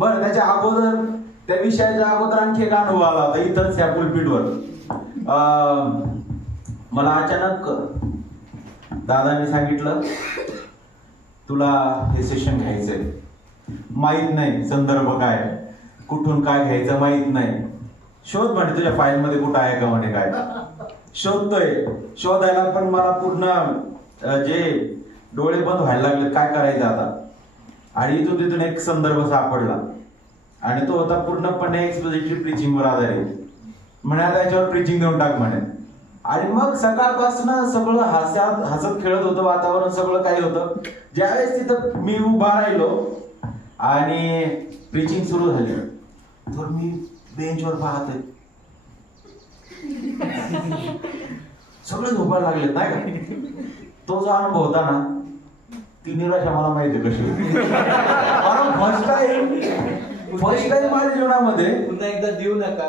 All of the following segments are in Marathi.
बरं, त्याच्या अगोदर त्या विषयाच्या अगोदर आणखी एक अनुभव आला होता इथंच या पुलपीटवर. मला अचानक दादाने सांगितलं, तुला हे सेशन घ्यायचंय, माहित नाही संदर्भ काय, कुठून काय घ्यायचं माहित नाही, शोध म्हणे तुझ्या फाईल मध्ये कुठं आहे का म्हणे. काय शोधतोय, शोधायला पण मला पूर्ण जे डोळे बंद व्हायला लागले, काय करायचं आता. आणि इथून तिथून एक संदर्भ सापडला आणि तो होता पूर्णपणे एक्सपोजिटरी प्रीचिंगवर आधारित. म्हणे आता याच्यावर प्रीचिंग देऊन टाक म्हणे. आणि मग सकाळपासून सगळं हसत खेळत होतं, वातावरण सगळं काही होतं. ज्यावेळेस तिथं मी उभा राहिलो आणि प्रीचिंग सुरू झाली, तर मी बेंचवर पाहते, सगळे झोपायला लागलेत नाही का. तो जो अनुभव होता ना, ती निराशा मला माहिती कशी होती. कारण फर्स्ट टाइम माझ्या जीवनामध्ये पुन्हा एकदा देऊ नका.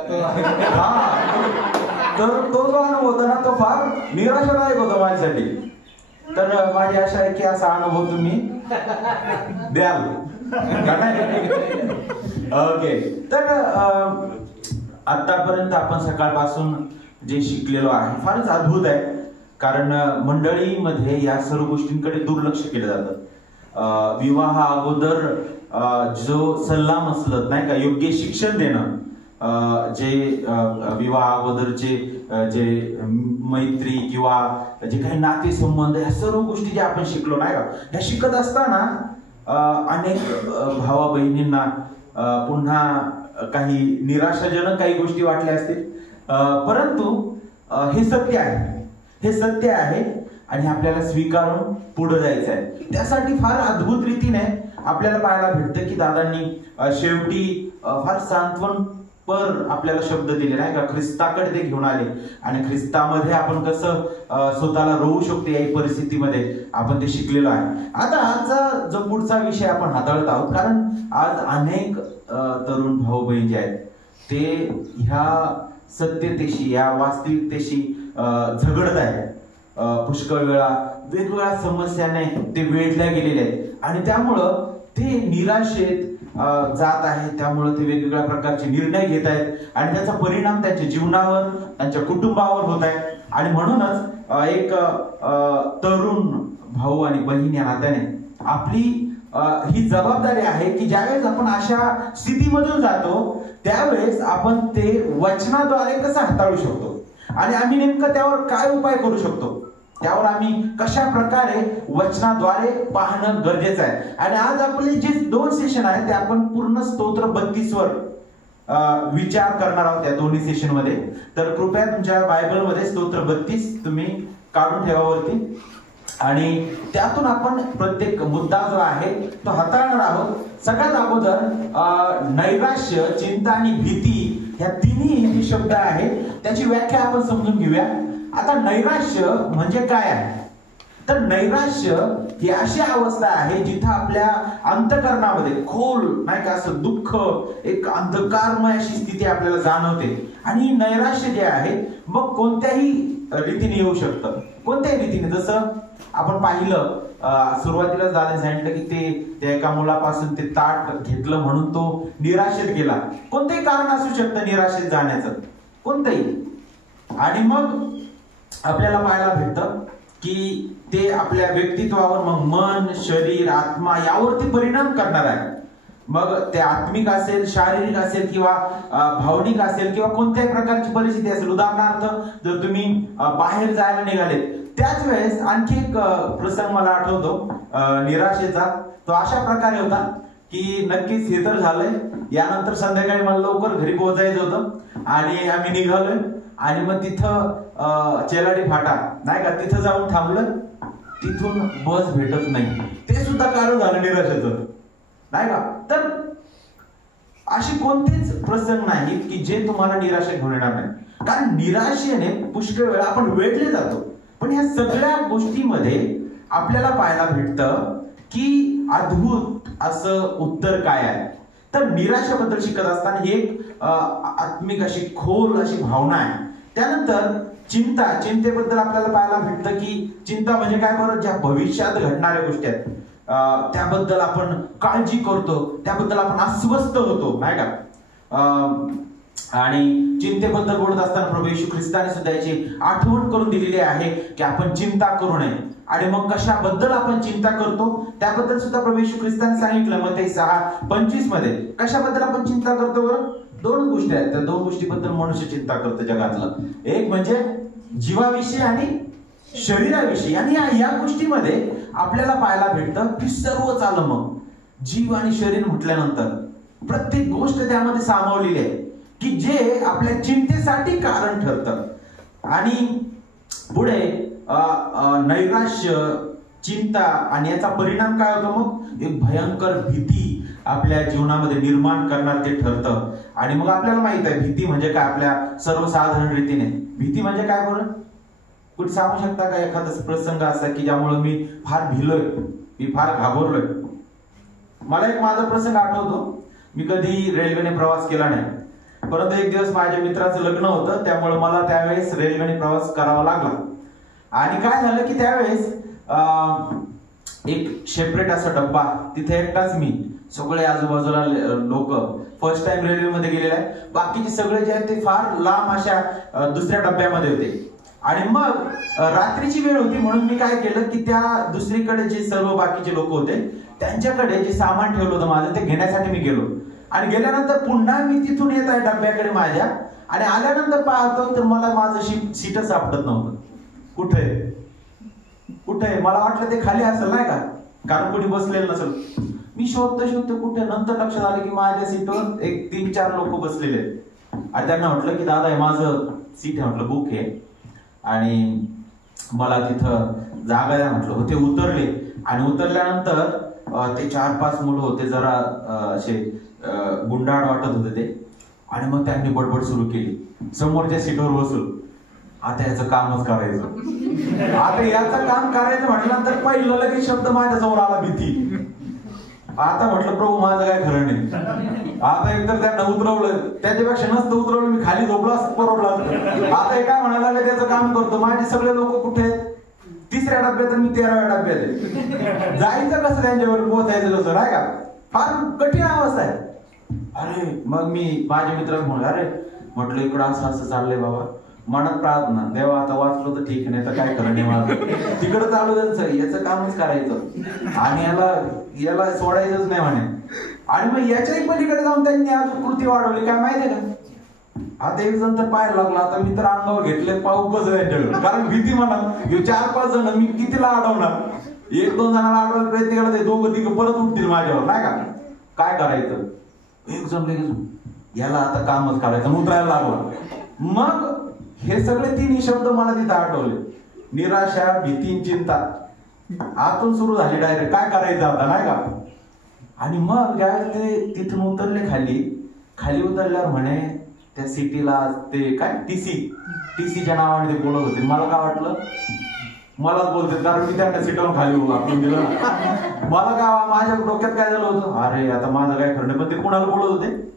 तर तो जो अनुभव होता ना, तो फार निराशादायक होता माझ्यासाठी. तर माझी आशा आहे की असा अनुभव तुम्ही द्याल. ओके, तर आतापर्यंत आपण सकाळपासून जे शिकलेलो आहे फारच अद्भुत आहे. कारण मंडळीमध्ये या सर्व गोष्टींकडे दुर्लक्ष केलं जातं. विवाहा अगोदर जो सल्ला मसलत नाही का, योग्य शिक्षण देणं, जे विवाह अगोदरचे जे मैत्री किंवा जे काही नातेसंबंध, या सर्व गोष्टी ज्या आपण शिकलो नाही का, ह्या शिकत असताना अनेक भावा बहिणींना पुन्हा काही निराशाजनक काही गोष्टी वाटल्या असतील. परंतु हे सत्य आहे, हे सत्य आहे आणि आपल्याला स्वीकारून पुढे जायचं आहे. त्यासाठी फार अद्भुत रीतीने आपल्याला पाहायला भेटतं की दादांनी शेवटी फार सांत्वनपर आपल्याला शब्द दिले नाही का, ख्रिस्ताकडे ते घेऊन आले. आणि ख्रिस्तामध्ये आपण कसं स्वतःला रोवू शकतो या परिस्थितीमध्ये आपण ते शिकलेलो आहे. आता आजचा जो पुढचा विषय आपण हाताळत आहोत, कारण आज अनेक तरुण भाऊ बहीण जे आहेत ते ह्या सत्यतेशी, या वास्तविकतेशी झगडत आहेत. पुष्कळ वेळा वेगवेगळ्या समस्याने ते वेढल्या गेलेले आहेत आणि त्यामुळं ते निराशेत जात आहेत. त्यामुळं ते वेगवेगळ्या प्रकारचे निर्णय घेत आहेत आणि त्याचा परिणाम त्यांच्या जीवनावर, त्यांच्या कुटुंबावर होत आहे. आणि म्हणूनच एक तरुण भाऊ आणि बहीण या नात्याने आपली ही जबाबदारी आहे की ज्यावेळेस आपण अशा स्थितीमधून जातो त्यावेळेस आपण ते वचनाद्वारे कसं हाताळू शकतो आणि आम्ही नेमकं त्यावर काय उपाय करू शकतो, त्यावर आम्ही कशा प्रकारे वचनाद्वारे पाहणं गरजेचं आहे. आणि आज आपले जे 2 सेशन आहेत ते आपण पूर्ण स्तोत्र 32 वर विचार करणार आहोत त्या दोन्ही सेशन मध्ये. तर कृपया तुमच्या बायबलमध्ये स्तोत्र 32 तुम्ही काढून ठेवा वरती आणि त्यातून आपण प्रत्येक मुद्दा जो आहे तो हाताळणार आहोत. सगळ्यात अगोदर नैराश्य, चिंता आणि भीती ह्या तिन्ही जे शब्द आहेत त्याची व्याख्या आपण समजून घेऊया. आता नैराश्य म्हणजे काय आहे, तर नैराश्य ही अशी अवस्था आहे जिथं आपल्या अंतःकरणामध्ये खोल नाही का असं दुःख, एक अंधकारमय अशी स्थिती आपल्याला जाणवते. आणि नैराश्य जे आहे मग कोणत्याही रीतीने येऊ शकतं, कोणत्याही रीतीने. जसं आपण पाहिलं सुरुवातीलाच दादाने सांगितलं की त्या एका मुलापासून ते ताट घेतलं म्हणून तो निराशेत गेला. कोणतेही कारण असू शकतं निराशेत जाण्याचं, कोणतंही. आणि मग आपल्याला पाहायला भेटतं की ते आपल्या व्यक्तित्वावर, मग मन, शरीर, आत्मा यावरती परिणाम करणार आहे. मग ते आत्मिक असेल, शारीरिक असेल किंवा भावनिक असेल किंवा कोणत्याही प्रकारची परिस्थिती असेल. उदाहरणार्थ जर तुम्ही बाहेर जायला निघाले त्याच वेळेस आणखी एक प्रसंग मला आठवतो निराशेचा. तो अशा प्रकारे होता की नक्कीच हे तर झालंय, यानंतर संध्याकाळी मला लवकर घरी पोहोचायचं होतं आणि आम्ही निघालोय आणि मग तिथं चेलाडी फाटा नाही का, तिथं जाऊन थांबलं, तिथून बस भेटत नाही. ते सुद्धा कारण झालं निराशेचं नाही का. तर अशी कोणतेच प्रसंग नाहीत की जे तुम्हाला निराशा घेऊन येणार नाही. कारण निराशेने पुष्कळ वेळा आपण वेढले जातो. पण ह्या सगळ्या गोष्टीमध्ये आपल्याला पाहायला भेटतं की अद्भुत असं उत्तर काय आहे. तर निराशेबद्दल शिकत असताना ही एक आत्मिक अशी खोल अशी भावना आहे. त्यानंतर चिंतेबद्दल आपल्याला पाहायला भेटतं की चिंता म्हणजे काय बरं, ज्या भविष्यात घडणाऱ्या गोष्टी आहेत. त्याबद्दल आपण काळजी करतो, त्याबद्दल आपण अस्वस्थ होतो, नाही का? आणि चिंतेबद्दल बोलत असताना प्रभू येशू ख्रिस्ताने सुद्धा याची आठवण करून दिलेली आहे की आपण चिंता करू नये. आणि मग कशाबद्दल आपण चिंता करतो त्याबद्दल सुद्धा प्रभू येशू ख्रिस्ताने सांगितलं. मत्ती 6:25 मध्ये कशाबद्दल आपण चिंता करतो? बरं, दोन गोष्टी आहेत. त्या दोन गोष्टीबद्दल मनुष्य चिंता करतो जगातलं. एक म्हणजे जीवाविषयी आणि शरीराविषयी. आणि या गोष्टीमध्ये आपल्याला पाहायला भेटतं की सर्वच आलं. मग जीव आणि शरीर म्हटल्यानंतर प्रत्येक गोष्ट त्यामध्ये सामावलेली आहे की जे आपल्या चिंतेसाठी कारण ठरतं. आणि पुढे नैराश्य, चिंता आणि याचा परिणाम काय होतो? मग एक भयंकर भीती आपल्या जीवनामध्ये निर्माण करणार ते ठरतं. आणि मग आपल्याला माहित आहे भीती म्हणजे काय. आपल्या सर्वसाधारण रीतीने भीती म्हणजे काय? बरं, कुठे सांगू शकता का एखादा प्रसंग असा की ज्यामुळे मी फार भिलोय, मी फार घाबरलोय? मला एक माझा प्रसंग आठवतो. मी कधी रेल्वेने प्रवास केला नाही, परंतु एक दिवस माझ्या मित्राचं लग्न होतं, त्यामुळे मला त्यावेळेस रेल्वेने प्रवास करावा लागला. आणि काय झालं की त्यावेळेस एक सेपरेट असा डब्बा, तिथे एकटाच मी, सगळे आजूबाजूला लोक फर्स्ट टाइम रेल्वेमध्ये गेलेले आहे. बाकीचे सगळे जे आहेत ते फार लांब अशा दुसऱ्या डब्यामध्ये होते. आणि मग रात्रीची वेळ होती म्हणून मी काय केलं की त्या दुसरीकडे जे सर्व बाकीचे लोक होते त्यांच्याकडे जे सामान ठेवलं होतं माझं ते घेण्यासाठी मी गेलो. आणि गेल्यानंतर पुन्हा मी तिथून येत आहे डब्याकडे माझ्या, आणि आल्यानंतर पाहतो तर मला माझं सीटच सापडत नव्हतं. कुठे कुठे मला वाटलं ते खाली असेल, नाही का, कारण कोणी बसलेलं नसेल. मी शोधतो कुठे, नंतर लक्षात आलं की माझ्या सीटवर एक 3-4 लोक बसलेले आहेत. आणि त्यांना म्हटलं की दादा हे माझं सीट आहे, म्हटलं बुक आहे आणि मला तिथं जागा द्या म्हटलं. होते उतरले. आणि उतरल्यानंतर ते 4-5 मुलं होते, जरा असे गुंडाळ वाटत होते ते. आणि मग त्यांनी बडबड सुरू केली समोरच्या सीटवर बसून. आता याचं कामच करायचं, आता याचं काम करायचं म्हटल्यानंतर पहिलं लगेच शब्द माझ्याजवळ आला, भीती. आता म्हटलं प्रभू माझं काय खरं नाही. आता एकतर त्यांना उतरवलं, त्याच्यापेक्षा नसतं उतरवलं मी खाली झोपलो असं परवडलं. आता हे काय म्हणायला लागले त्याचं काम करतो. माझे सगळे लोक कुठे आहेत? 3ऱ्या डब्यात, मी 13व्या डब्यात आहे. जायचं कसं, त्यांच्यावर पोहोचायचं कसं, नाही का? फार कठीण अवस्था आहे. अरे मग मी माझ्या मित्राला म्हणलं, अरे म्हटलं इकडं असं असं चाललंय बाबा. मनात प्रार्थना, देवा आता वाचलो तर ठीक, नाही तर काय खरं नाही माझं. तिकडं चालू त्यांचं याचं कामच करायचं आणि याला सोडायचंच नाही म्हणे. आणि मग याच्याही पलीकडे जाऊन त्यांनी अजून कृती वाढवली, काय माहितीये का? आता एक जण तर पाहायला लागला, आता मी तर अंगावर घेतले पाहू कसं त्यांच्याकडे, कारण भीती म्हणा. 4-5 जण मी कितीला अडवणार? 1-2 जणांना अडवायला प्रयत्न केला ते 2-3 परत उठतील माझ्यावर, नाही का? काय करायचं? एक जण लगेच याला आता कामच करायचं उतरायला लागला. मग हे सगळे 3 शब्द मला तिथं आठवले. निराशा, भीती, चिंता आतून सुरू झाली डायरेक्ट. काय करायचं आता, नाही का? आणि मग ज्यावेळेस ते तिथून उतरले खाली उतरल्यावर म्हणे त्या सिटीला ते काय टीसीच्या नावाने ते बोलत होते. मला काय वाटलं मलाच बोलते, कारण मी त्यांना सीटवरून खाली आपण दिलं. मला काय माझ्या डोक्यात काय झालं होतं, अरे आता माझं काय खरं नाही. पण ते कोणाला बोलत होते?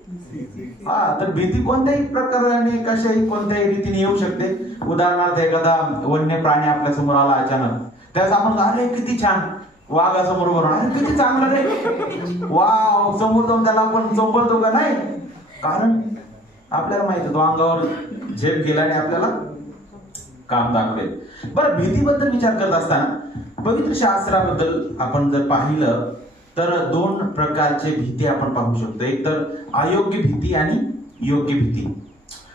तर भीती कोणत्याही प्रकाराने कशाही कोणत्याही रीतीने येऊ शकते. उदाहरणार्थ एखादा वन्य प्राणी आपल्या समोर आला अचानक, त्यावेळेस आपण अरे किती छान, वाघासमोर बरोबर अरे किती चांगलं रे, वाव, समोर जाऊन त्याला आपण चंपलतो का नाही? कारण आपल्याला माहिती तो अंगावर झेप गेल्याने आपल्याला काम दाखवेल. बरं, भीतीबद्दल विचार करत असताना पवित्र शास्त्राबद्दल आपण जर पाहिलं तर 2 प्रकारचे भीती आपण पाहू शकतो. एक तर अयोग्य भीती आणि योग्य भीती.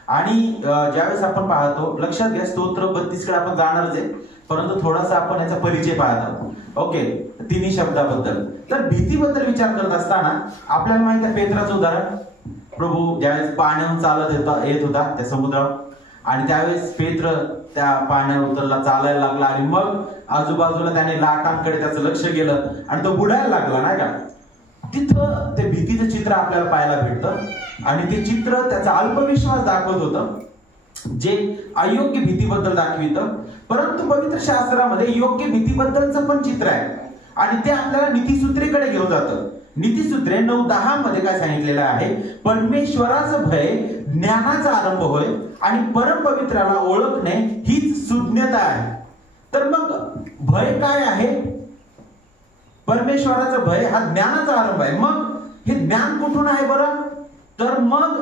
आणि ज्यावेळेस आपण पाहतो, लक्षात घ्या स्तोत्र 32 कडे आपण जाणारच आहे, परंतु थोडासा आपण याचा परिचय पाहत आहोत. ओके, 3 शब्दाबद्दल. तर भीतीबद्दल विचार करत असताना आपल्याला माहिती आहे पेत्राचं उदाहरण. प्रभू ज्यावेळेस पाण्याहून चालत येत होता त्या समुद्रावर, आणि त्यावेळेस पेत्र त्या पाण्यावर उतरला, चालायला लागला. आणि मग आजूबाजूला त्याने लाटांकडे त्याचं लक्ष गेलं आणि तो बुडायला लागला, नाही का? तिथं ते भीतीचं चित्र आपल्याला पाहायला भेटतं. आणि ते चित्र त्याचा अल्पविश्वास दाखवत होतं, जे अयोग्य भीतीबद्दल दाखवितं. परंतु पवित्र शास्त्रामध्ये योग्य भीतीबद्दलचं पण चित्र आहे, आणि ते आपल्याला नीतिसूत्रेकडे घेऊन जातं. नीतिसूत्रे 9:10 मध्ये काय सांगितलेलं आहे? परमेश्वराचं भय ज्ञानाचा आरंभ होय, आणि परमपवित्राला ओळखणे हीच सुज्ञता आहे. तर मग भय काय आहे? परमेश्वराचं भय हा ज्ञानाचा आरंभ आहे. मग हे ज्ञान कुठून आहे बरं? तर मग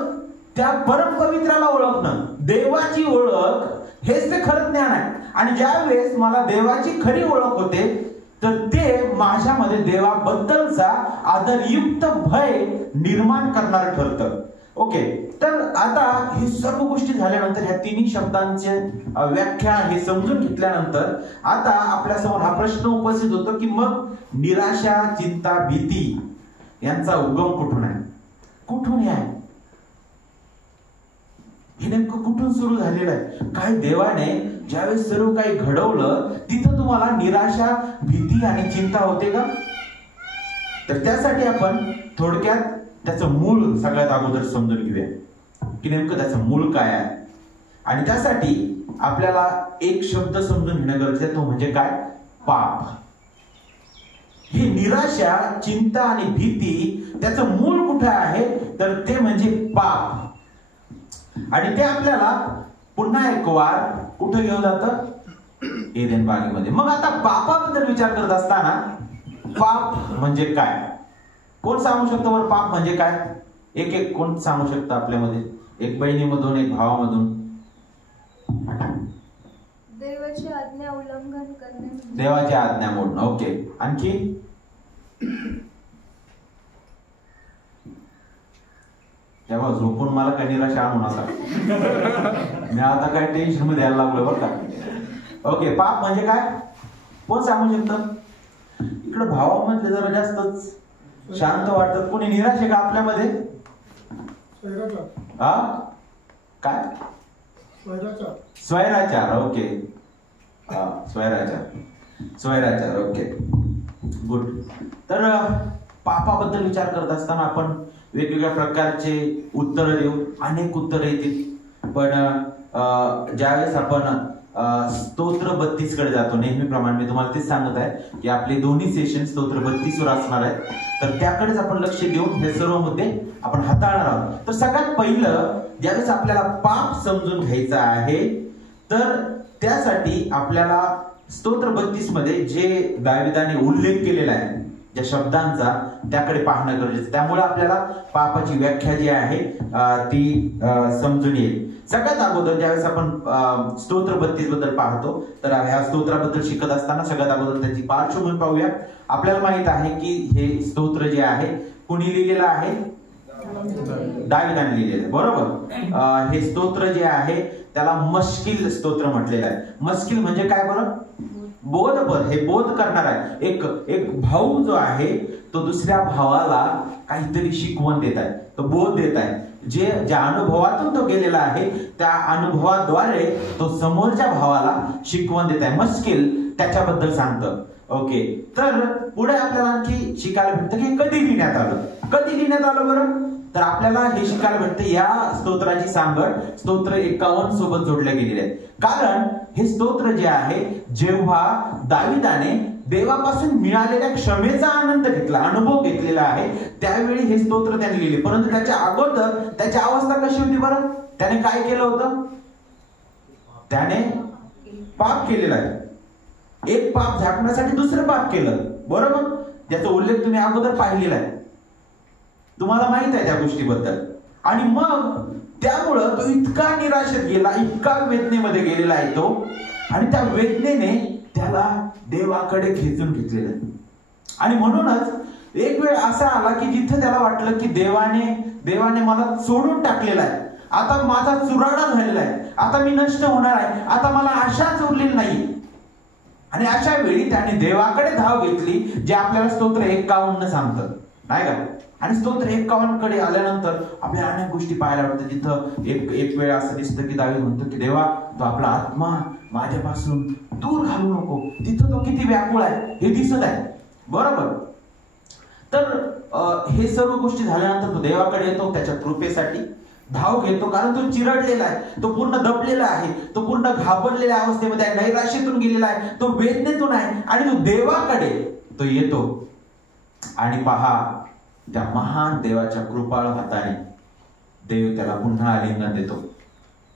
त्या परमपवित्राला ओळखणं, देवाची ओळख हेच ते खरं ज्ञान आहे. आणि ज्या वेळेस मला देवाची खरी ओळख होते तर ते माझ्यामध्ये देवाबद्दलचा आदरयुक्त भय निर्माण करणार ठरतं. ओके, तर आता हे सर्व गोष्टी झाल्यानंतर, ह्या तिन्ही शब्दांचे व्याख्या हे समजून घेतल्यानंतर आता आपल्यासमोर हा प्रश्न उपस्थित होतो की मग निराशा, चिंता, भीती यांचा उगम कुठून आहे? कुठून आहे हे नेमकं कुठून सुरू झालेलं आहे? काय देवाने ज्यावेळेस सर्व काही घडवलं तिथं तुम्हाला निराशा, भीती आणि चिंता होते का? तर त्यासाठी आपण थोडक्यात त्याचं मूळ सगळ्यात अगोदर समजून घेऊया की नेमकं त्याचं मूळ काय आहे. आणि त्यासाठी आपल्याला एक शब्द समजून घेणं गरजेचं आहे, तो म्हणजे काय? पाप. ही निराशा, चिंता आणि भीती त्याचं मूळ कुठे आहे? तर ते म्हणजे पाप. आणि ते आपल्याला पुन्हा एक वार कुठे घेऊन जातं? एदेन बागेमध्ये. मग आता पापाबद्दल विचार करत असताना पाप म्हणजे काय? कोण सांगू शकतो बरं पाप म्हणजे काय? एक कोण सांगू शकतं आपल्यामध्ये? एक बहिणीमधून, एक भावामधून. देवाची आज्ञा उल्लंघन करणे. देवाची आज्ञा मोडणं. ओके, आणखी? तेव्हा झोपून मला काही निराशा आणू नका. मी आता काय टेन्शन मध्ये यायला लागलो बरं का. ओके, पाप म्हणजे काय? कोण सांगू शकतं? इकडे भावामध्ये जरा जास्तच शांत वाटतात. कोणी निराश आहे का आपल्यामध्ये? हा, काय? स्वैराचार. ओके, स्वैराचार. Okay, good. तर पापाबद्दल विचार करत असताना आपण वेगवेगळ्या प्रकारचे उत्तर देऊ. अनेक उत्तर येतील. पण ज्यावेळेस आपण स्तोत्र 32 कडे जातो, नेहमीप्रमाणे मी तुम्हाला तेच सांगत आहे की आपले दोन्ही सेशन स्तोत्र 32 वर असणार आहेत. तर त्याकडेच आपण लक्ष देऊन हे सर्व मुद्दे आपण हाताळणार आहोत. तर सगळ्यात पहिलं ज्यावेळेस आपल्याला पाप समजून घ्यायचा आहे तर त्यासाठी आपल्याला स्तोत्र 32 मध्ये जे दाविदाने उल्लेख केलेला आहे ज्या शब्दांचा, त्याकडे पाहणं गरजेचं. त्यामुळे आपल्याला पापाची व्याख्या जी आहे ती समजून येईल. सगळ्यात अगोदर ज्यावेळेस आपण स्तोत्र 32 बद्दल पाहतो तर ह्या स्तोत्राबद्दल शिकत असताना सगळ्यात अगोदर त्याची पार्श्वभूमी पाहूया. आपल्याला माहित आहे की हे स्तोत्र जे आहे कुणी लिहिलेलं आहे? दाविदाने लिहिलेलं आहे, बरोबर. हे स्तोत्र जे आहे त्याला मश्किल स्तोत्र म्हटलेलं आहे. मश्किल म्हणजे काय बरं? बोधपर. हे बोध करणार आहे. एक भाऊ जो आहे तो दुसऱ्या भावाला काहीतरी शिकवण देत आहे, तो बोध देत आहे. ज्या अनुभवातून तो गेलेला आहे त्या अनुभवाद्वारे तो समोरच्या भावाला शिकवण देत आहे. मश्किल त्याच्याबद्दल सांगतं. ओके, तर पुढे आपल्याला आणखी शिकायला भेटतं की कधी लिहिण्यात आलं. कधी लिहिण्यात आलं बरं? तर आपल्याला हे शिकायला भेटतं या स्तोत्राची सांगड स्तोत्र 51 सोबत जोडल्या गेलेली आहे. कारण हे स्तोत्र जे आहे जेव्हा दाविदाने देवापासून मिळालेल्या क्षमेचा आनंद घेतला, अनुभव घेतलेला आहे, त्यावेळी हे स्तोत्र त्याने लिहिले. परंतु त्याच्या अगोदर त्याची अवस्था कशी होती बरं? त्याने काय केलं होतं? त्याने पाप केलेला आहे. एक पाप झाकण्यासाठी दुसरं पाप केलं, बरोबर. त्याचा उल्लेख तुम्ही अगोदर पाहिलेला आहे, तुम्हाला माहित आहे त्या गोष्टीबद्दल. आणि मग त्यामुळं तो इतका निराशेत गेला, इतका वेदनेमध्ये गेलेला आहे तो, आणि त्या वेदनेने त्याला देवाकडे खेचून घेतलेलं आहे. आणि म्हणूनच एक वेळ असा आला की जिथं त्याला वाटलं की देवाने मला सोडून टाकलेला आहे, आता माझा चुराडा झालेला आहे, आता मी नष्ट होणार आहे, आता मला आशाच उरलेली नाही. आणि अशा वेळी त्याने देवाकडे धाव घेतली, जे आपल्याला स्तोत्र 51 सांगतं, नाही का? आणि स्तोत्र 51 कडे आल्यानंतर आपल्याला अनेक गोष्टी पाहायला वाटतात. तिथं एक वेळ असं दिसतं की दावीद म्हणतो की देवा, तो आपला आत्मा माझ्यापासून दूर घालू नको. तिथं तो किती व्याकुळ आहे हे दिसत आहे, बरोबर. तर हे सर्व गोष्टी झाल्यानंतर तो देवाकडे येतो, त्याच्या कृपेसाठी धाव घेतो. कारण तो चिरडलेला आहे, तो पूर्ण दबलेला आहे, तो पूर्ण घाबरलेल्या अवस्थेमध्ये आहे, नैराश्यातून गेलेला आहे, तो वेदनेतून आहे. आणि तो देवाकडे तो येतो. आणि पहा, त्या महान देवाच्या कृपाळ हाताने देव त्याला पुन्हा आलिंगन देतो.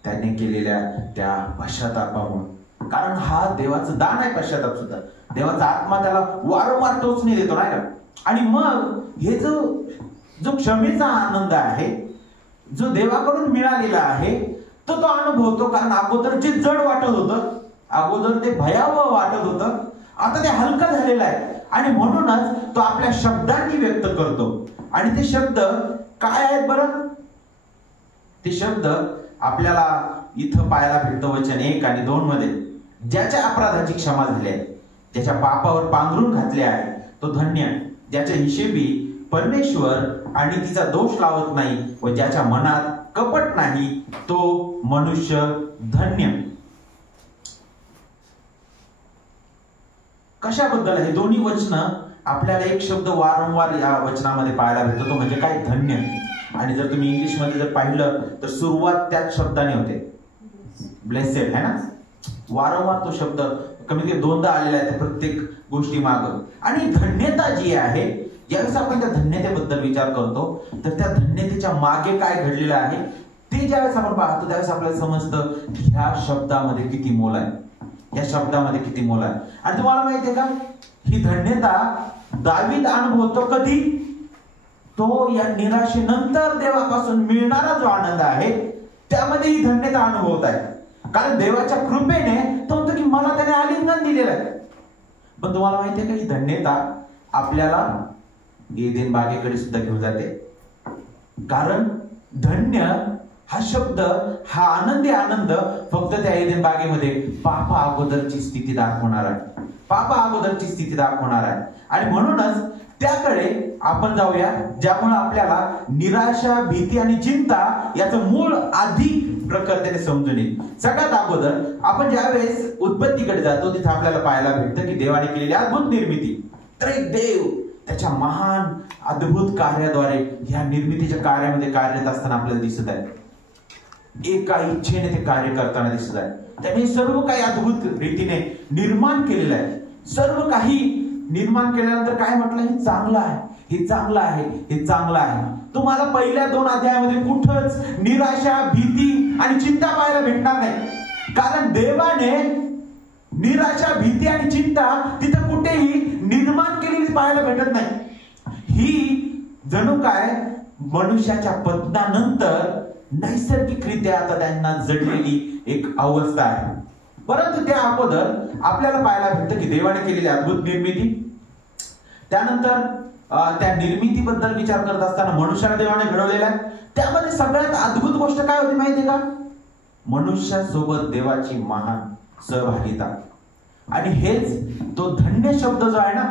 त्याने केलेल्या त्या पश्चातापामुळे कारण हा देवाचं दान आहे. पश्चाताप सुद्धा देवाचा आत्मा त्याला वारंवार टोचणी देतो नाही का. आणि मग हे जो क्षमेचा आनंद आहे, जो देवाकडून मिळालेला आहे, तो अनुभवतो. कारण अगोदर जे जड वाटत होतं, अगोदर ते भयावह वाटत होतं, आता ते हलकं झालेलं आहे. आणि म्हणूनच तो आपल्या शब्दांनी व्यक्त करतो. आणि ते शब्द काय आहेत बरं? ते शब्द आपल्याला इथं पाहायला भेटतं वचन 1 आणि 2 मध्ये. ज्याच्या अपराधाची क्षमा झाली आहे, ज्याच्या पापावर पांघरून घातले आहे, तो धन्य. ज्याच्या हिशेबी परमेश्वर आणि तिचा दोष लावत नाही व ज्याच्या मनात कपट नाही, तो मनुष्य धन्य. कशाबद्दल हे दोन्ही वचन आपल्याला एक शब्द वारंवार या वचनामध्ये पाहायला भेटतो, तो म्हणजे काय? धन्य. आणि जर तुम्ही इंग्लिश मध्ये जर पाहिलं तर सुरुवात त्याच शब्दाने होते, ब्लेसेड है ना. वारंवार तो शब्द कमीत कमी 2दा आलेला आहे प्रत्येक गोष्टी माग. आणि धन्यता जी आहे, ज्यावेळेस आपण त्या धन्यतेबद्दल विचार करतो तर त्या धन्यतेच्या मागे काय घडलेलं आहे ते ज्यावेळेस आपण पाहतो त्यावेळेस आपल्याला समजतं की ह्या शब्दामध्ये किती मोल आहे, या शब्दामध्ये किती मोल आहे. आणि तुम्हाला माहितीये का, ही धन्यता दावीद अनुभवतो कधी? तो या निराशेनंतर देवापासून मिळणारा जो आनंद आहे त्यामध्ये ही धन्यता अनुभवत आहे. कारण देवाच्या कृपेने तो म्हणतो की मला त्याने आलिंगन दिलेलं आहे. पण तुम्हाला माहितीये का, ही धन्यता आपल्याला एदेन बागेकडे सुद्धा घेऊन जाते. कारण धन्य हा शब्द, हा आनंदी आनंद फक्त त्या एदेन बागेमध्ये पापा अगोदरची स्थिती दाखवणार आहे, पापा अगोदरची स्थिती दाखवणार आहे. आणि म्हणूनच त्याकडे आपण जाऊया, ज्यामुळे आपल्याला निराशा, भीती आणि चिंता याचं मूळ अधिक प्रखरतेने समजून येईल. सगळ्यात अगोदर आपण ज्यावेळेस उत्पत्तीकडे जातो तिथे आपल्याला पाहायला भेटतं की देवाने केलेली अद्भुत निर्मिती. तर एक देव त्याच्या महान अद्भुत कार्याद्वारे ह्या निर्मितीच्या कार्यामध्ये कार्यरत असताना आपल्याला दिसत आहे. एका इच्छेने ते कार्य करताना दिसत आहे. त्याने सर्व काही अद्भुत रीतीने निर्माण केलेलं आहे. सर्व काही निर्माण केल्यानंतर काय म्हटलं? हे चांगलं आहे, हे चांगलं आहे, हे चांगलं आहे. तुम्हाला पहिल्या 2 अध्यायामध्ये कुठंच निराशा, भीती आणि चिंता पाहायला भेटणार नाही. कारण देवाने निराशा, भीती आणि चिंता तिथं कुठेही निर्माण केलेली पाहायला भेटत नाही. ही जणू काय मनुष्याच्या पतनानंतर नैसर्गिकरित्या आता त्यांना जडलेली एक अवस्था आहे. परंतु त्या अगोदर आपल्याला पाहायला भेटतं की देवाने केलेली अद्भुत निर्मिती. त्यानंतर त्या निर्मितीबद्दल विचार करत असताना मनुष्याला देवाने घडवलेला आहे. त्यामध्ये सगळ्यात अद्भुत गोष्ट काय होती माहितीये का? मनुष्यासोबत देवाची महान सहभागिता. आणि हेच तो धन्य शब्द जो आहे ना,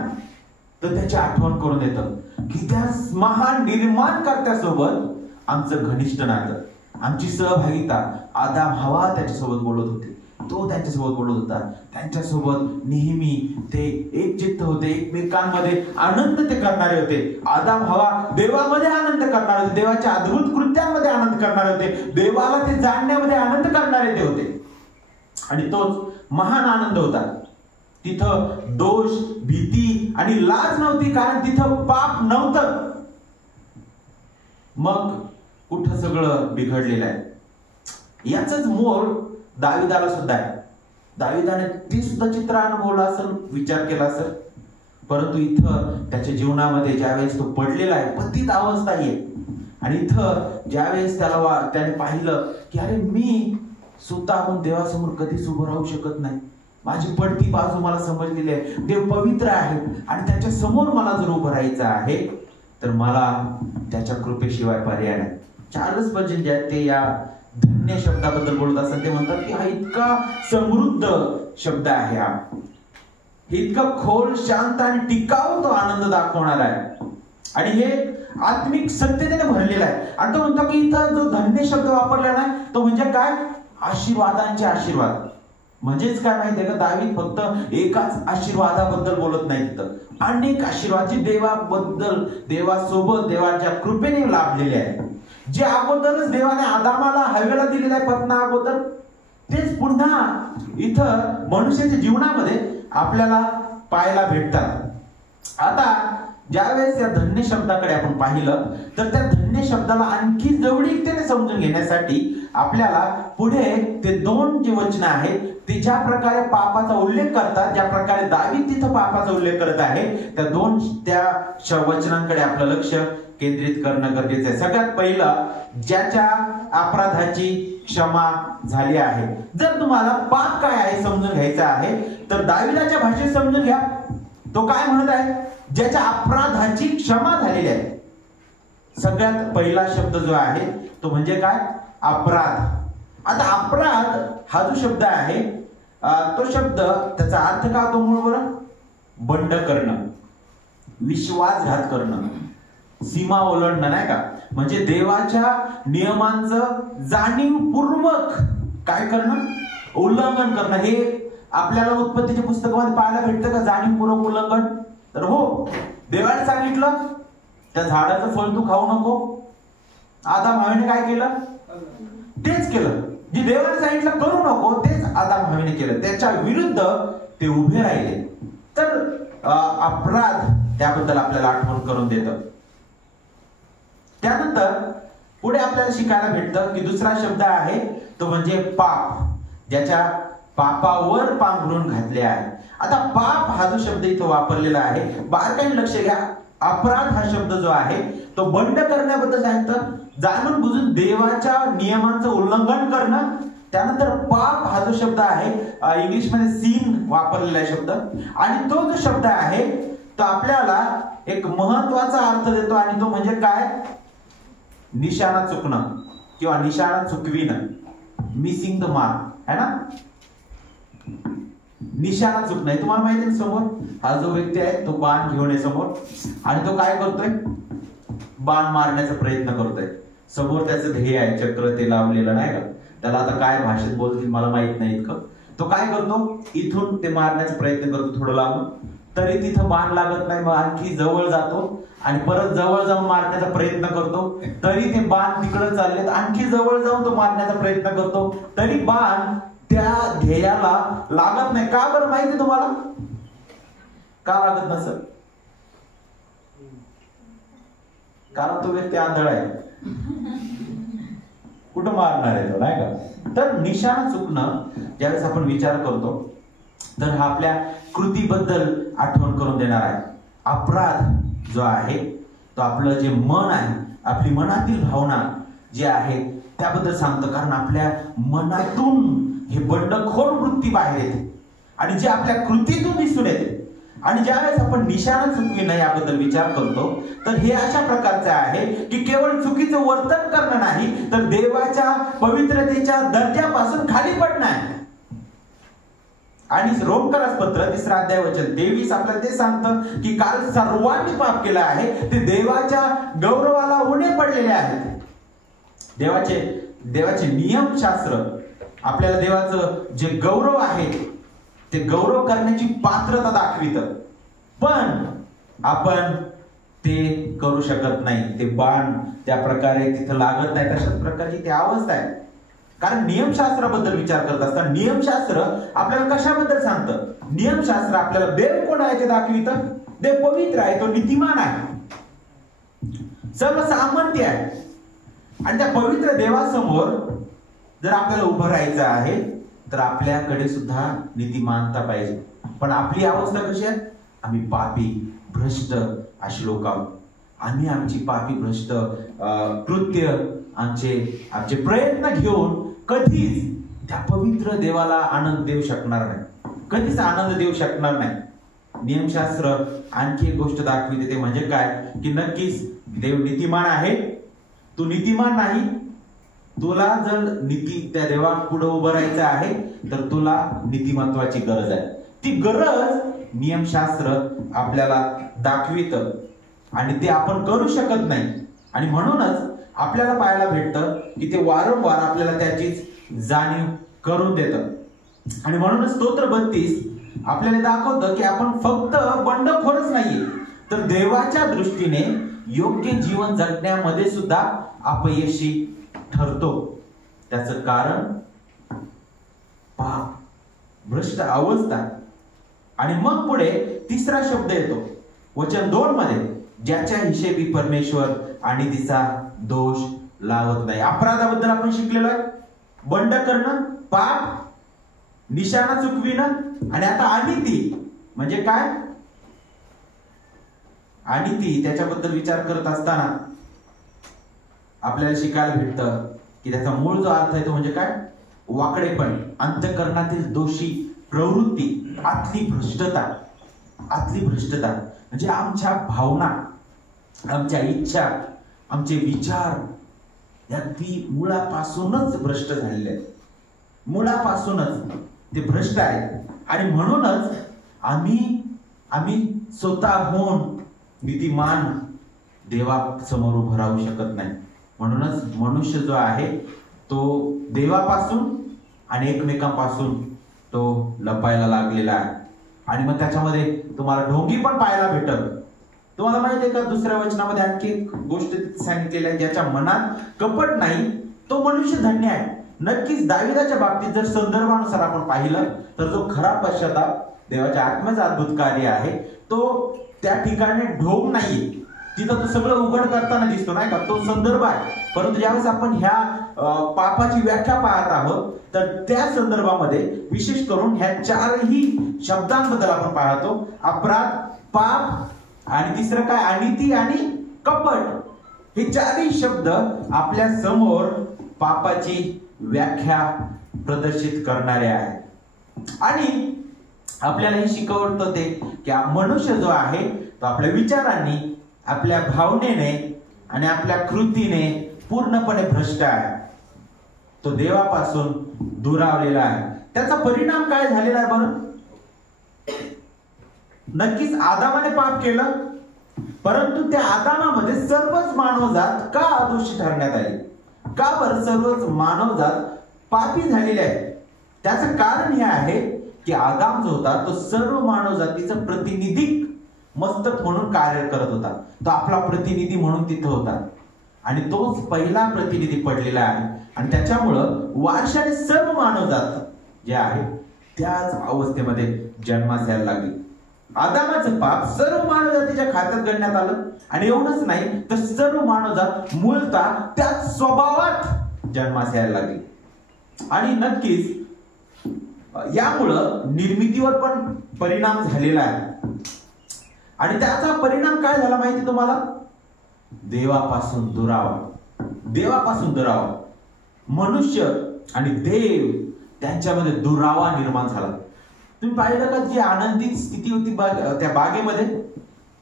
तर त्याची आठवण करून देतं की त्या महान निर्माणकर्त्यासोबत आमचं घनिष्ठ नातं, आमची सहभागिता. आदाम हवा त्याच्यासोबत बोलत होते, तो त्यांच्यासोबत बोलत होता. त्यांच्यासोबत नेहमी ते एक चित्त होते, एकमेकांमध्ये आनंद ते करणारे होते. आदाम हवा देवामध्ये आनंद करणारे होते, देवाच्या अद्भुत कृत्यांमध्ये आनंद करणारे होते, देवाला ते जाणण्यामध्ये आनंद करणारे ते होते. आणि तोच महान आनंद होता. तिथं दोष, भीती आणि लाज नव्हती, कारण तिथं पाप नव्हतं. मग कुठं सगळं बिघडलेलं आहे. याच मोल दाविदाला सुद्धा आहे. दाविदाने ते सुद्धा चित्र अनुभवलं असेल, विचार केला असेल. परंतु इथं त्याच्या जीवनामध्ये ज्यावेळेस तो पडलेला आहे, पतित अवस्था आहे. आणि इथं ज्यावेळेस त्याने पाहिलं की अरे मी स्वतःहून देवासमोर कधीच उभं राहू शकत नाही, माझी पडती बाजू मला समजलेली आहे, देव पवित्र आहे आणि त्याच्या समोर मला जर उभं राहायचं आहे तर मला त्याच्या कृपेशिवाय पर्याय नाही. चार्ल्स स्पर्जन जे आहेत ते या धन्य शब्दाबद्दल बोलत असतात. ते म्हणतात की हा इतका समृद्ध शब्द आहे, हा इतका खोल, शांत आणि टिकाऊ तो आनंद दाखवणार आहे. आणि हे आत्मिक सत्यतेने भरलेला आहे. आणि तो म्हणतो की इथं जो धन्य शब्द वापरला नाही तो म्हणजे काय? आशीर्वादांचे आशीर्वाद. म्हणजेच काय माहितीये का, दावीद फक्त एकाच आशीर्वादाबद्दल बोलत नाही, तिथं अनेक आशीर्वाद जे देवाबद्दल, देवासोबत, देवाच्या कृपेने लाभलेले आहे. जे अगोदरच देवाने आदामाला हवेला दिलेलं आहे पत्ना अगोदर, तेच पुन्हा इथं मनुष्याच्या जीवनामध्ये आपल्याला पाहायला भेटतात. आता ज्यावेळेस या धन्य शब्दाकडे आपण पाहिलं तर त्या धन्य शब्दाला आणखी जवळीकतेने समजून घेण्यासाठी आपल्याला पुढे ते 2 जे वचन आहेत ते ज्या प्रकारे पापाचा उल्लेख करतात, ज्या प्रकारे दावीद तिथं पापाचा उल्लेख करत आहे, त्या वचनांकडे आपलं लक्ष केंद्रित करणं गरजेचं आहे. सगळ्यात पहिलं, ज्याच्या अपराधाची क्षमा झाली आहे. जर तुम्हाला पाप काय आहे समजून घ्यायचं आहे तर दाविदाच्या भाषेत समजून घ्या. तो काय म्हणत आहे? ज्याच्या अपराधाची क्षमा झालेली आहे. सगळ्यात पहिला शब्द जो आहे तो म्हणजे काय? अपराध. आता अपराध हा जो शब्द आहे तो शब्द त्याचा अर्थ काय होतो मूळ बरं? बंड करणं, विश्वासघात करणं, सीमा ओलांडणं, नाही का? म्हणजे देवाच्या नियमांचं जाणीवपूर्वक काय करणं? उल्लंघन करणं. हे आपल्याला उत्पत्तीच्या पुस्तकामध्ये पाहायला भेटतं का? जाणीवपूर्वक उल्लंघन. तर हो, देवाने सांगितलं त्या झाडाचं फळ तू खाऊ नको. आदाम हवेने काय केलं? तेच केलं. जे देवाने सांगितलं करू नको तेच आदाम हवेने केलं. त्याच्या विरुद्ध ते उभे राहिले. तर अपराध त्याबद्दल आपल्याला आठवण करून देतं. त्यानंतर पुढे आपल्याला शिकायला भेटतं की दुसरा शब्द आहे तो म्हणजे पाप, ज्याच्या पापावर पांघरून घातले आहे. आता पाप हा जो शब्द इथं वापरलेला आहे, बारकाईने लक्ष घ्या. अपराध हा शब्द जो आहे तो बंड करण्याबद्दल सांगतं, जाणून बुजून देवाच्या नियमांचं उल्लंघन करणं. त्यानंतर पाप हा जो शब्द आहे इंग्लिशमध्ये सीन वापरलेला आहे शब्द, आणि तो जो शब्द आहे तो आपल्याला एक महत्वाचा अर्थ देतो, आणि तो म्हणजे काय? निशाणा चुकणं किंवा निशाणा चुकविणं, मिसिंग द मार्क, है ना? निशाणा चुकणं. तुम्हाला माहिती आहे समोर हा जो व्यक्ती आहे तो बाण घेऊन आहे समोर, आणि तो काय करतोय? बाण मारण्याचा प्रयत्न करतोय. समोर त्याचं ध्येय आहे, चक्र ते लावलेलं, नाही का? त्याला आता काय भाषेत बोलतील मला माहित नाही इतकं. तो काय करतो? इथून ते मारण्याचा प्रयत्न करतो थोडं लांब, तरी तिथं बाण लागत नाही. मग आणखी जवळ जातो आणि परत जवळ जाऊन मारण्याचा प्रयत्न करतो, तरी ते बाण तिकडे चाललेत. आणखी जवळ जाऊन तो मारण्याचा प्रयत्न करतो, तरी बाण त्या ध्येयाला लागत नाही. का बरं माहिती तुम्हाला? का लागत नसेल? कारण तो व्यक्ती आंधळ आहे. कुठं मारणार आहे तो, नाही का? तर निशाणा चुकणं ज्यावेळेस आपण विचार करतो तर हा आपल्या कृतीबद्दल आठवण करून देणार आहे. अपराध जो आहे तो आपलं जे मन आहे, आपली मनातील भावना जे आहे त्याबद्दल सांगतं. कारण आपल्या मनातून हे बंडखोर वृत्ती बाहेर येते आणि जे आपल्या कृतीतून दिसून येते. आणि ज्यावेळेस आपण निशाणा चुकविणं याबद्दल विचार करतो तर हे अशा प्रकारचे आहे की केवळ चुकीचं वर्तन करणं नाही, तर देवाच्या पवित्रतेच्या दर्जापासून खाली पडणं आहे. आणि रोमकरास पत्र 3 अध्याय वचन 23 आपल्याला ते सांगतं की काल सर्वांनी पाप केलं आहे, ते देवाच्या गौरवाला उणे पडलेले आहेत. देवाचे नियमशास्त्र आपल्याला देवाचं जे गौरव आहे ते गौरव करण्याची पात्रता दाखवितं, पण आपण ते करू शकत नाही. ते बाण त्या प्रकारे तिथं लागत नाही. तशाच प्रकारची ती अवस्था आहे. कारण नियमशास्त्राबद्दल विचार करत असताना नियमशास्त्र आपल्याला कशाबद्दल सांगतं? नियमशास्त्र आपल्याला देव कोण आहे ते दाखवितं. देव पवित्र आहे, तो नीतिमान आहे, सर्वसामर्थ्य आहे. आणि त्या पवित्र देवासमोर जर आपल्याला उभं राहायचं आहे तर आपल्याकडे सुद्धा नीतिमानता पाहिजे. पण आपली अवस्था कशी आहे? आम्ही पापी भ्रष्ट अशी लोक आहोत. आम्ही आमची पापी भ्रष्ट कृत्य, आमचे प्रयत्न घेऊन कधीच त्या पवित्र देवाला आनंद देऊ शकणार नाही, कधीच आनंद देऊ शकणार नाही. नियमशास्त्र आणखी एक गोष्ट दाखविते, ते म्हणजे काय? की नक्कीच देव नीतिमान आहे. तू नीतिमान नाही. तुला जर त्या देवा पुढे उभं राहायचं आहे तर तुला नीतिमत्वाची गरज आहे. ती गरज नियमशास्त्र आपल्याला दाखवितं आणि ते आपण करू शकत नाही. आणि म्हणूनच आपल्याला पाहायला भेटतं की ते वारंवार आपल्याला त्याचीच जाणीव करून देतं. आणि म्हणूनच स्तोत्र 32 आपल्याला दाखवतं की आपण फक्त बंडखोरच नाहीये, तर देवाच्या दृष्टीने योग्य जीवन जगण्यामध्ये सुद्धा अपयशी ठरतो. त्याचं कारण पाप, भ्रष्ट अवस्था. आणि मग पुढे तिसरा शब्द येतो वचन 2 मध्ये, ज्याच्या हिशेबी परमेश्वर आणि तिचा दोष लावत नाही. अपराधाबद्दल आपण शिकलेलो आहे. बंड करणं, पाप, निशाणा चुकविणं, आणि आता अनिती म्हणजे काय? अनिती त्याच्याबद्दल विचार करत असताना आपल्याला शिकायला भेटतं की त्याचा मूळ जो अर्थ आहे तो म्हणजे काय? वाकडेपण, अंतःकरणातील दोषी प्रवृत्ती, आतली भ्रष्टता. आतली भ्रष्टता म्हणजे आमच्या भावना, आमच्या इच्छा, आमचे विचार अगदी मुळापासूनच भ्रष्ट झालेले आहेत. मुळापासूनच ते भ्रष्ट आहेत. आणि म्हणूनच आम्ही स्वतःहून नीतिमान देवासमोर उभं राहू शकत नाही. म्हणूनच मनुष्य जो आहे तो देवापासून आणि एकमेकांपासून तो लपायला लागलेला आहे. आणि मग त्याच्यामध्ये तुम्हाला ढोंगी पण पाहायला भेटत. तुम्हाला माहिती आहे का, दुसऱ्या वचनामध्ये आणखी एक गोष्ट सांगितलेली आहे, ज्याच्या मनात कपट नाही तो मनुष्य धन्य आहे. नक्कीच दाविदाच्या बाबतीत जर संदर्भानुसार आपण पाहिलं तर जो खरा पश्चाताप, देवाच्या आत्म्याचं अद्भुत कार्य आहे, तो त्या ठिकाणी ढोंग नाहीये. तिथं तो सगळं उघड करताना दिसतो नाही का, तो संदर्भ आहे. परंतु ज्यावेळेस आपण ह्या पापाची व्याख्या पाहत आहोत तर त्या संदर्भामध्ये विशेष करून ह्या चारही शब्दांबद्दल आपण पाहतो. अपराध, पाप आणि तिसरं काय? अनिती आणि कपट. हे चारही शब्द आपल्या समोर पापाची व्याख्या प्रदर्शित करणारे आहेत. आणि आपल्याला हे शिकवतं ते की मनुष्य जो आहे तो आपल्या विचारांनी, आपल्या भावनेने आणि आपल्या कृतीने पूर्णपणे भ्रष्ट आहे. तो देवापासून दुरावलेला आहे. त्याचा परिणाम काय झालेला आहे बरं? नक्कीच आदामाने पाप केलं, परंतु त्या आदामामध्ये सर्वच मानवजात का अदोषी ठरण्यात आली? का बरं सर्वच मानवजात पापी झालेली आहे? त्याचं कारण हे आहे की आदाम जो होता तो सर्व मानवजातीचं प्रतिनिधी मस्तक म्हणून कार्य करत होता. तो आपला प्रतिनिधी म्हणून तिथं होता आणि तोच पहिला प्रतिनिधी पडलेला आहे. आणि त्याच्यामुळं वारशाने सर्व मानवजात जे आहे त्याच अवस्थेमध्ये जन्मास यायला लागली. आदामाचं पाप सर्व मानवजातीच्या खात्यात गणण्यात आलं. आणि एवढंच नाही तर सर्व मानवजात मूलतः त्याच स्वभावात जन्मास यायला लागली. आणि नक्कीच यामुळं निर्मितीवर पण परिणाम झालेला आहे. आणि त्याचा परिणाम काय झाला माहिती तुम्हाला? देवापासून दुरावा. देवापासून दुरावा. मनुष्य आणि देव त्यांच्यामध्ये दुरावा निर्माण झाला. तुम्ही पाहिलं का जी आनंदित स्थिती होती त्या बागेमध्ये,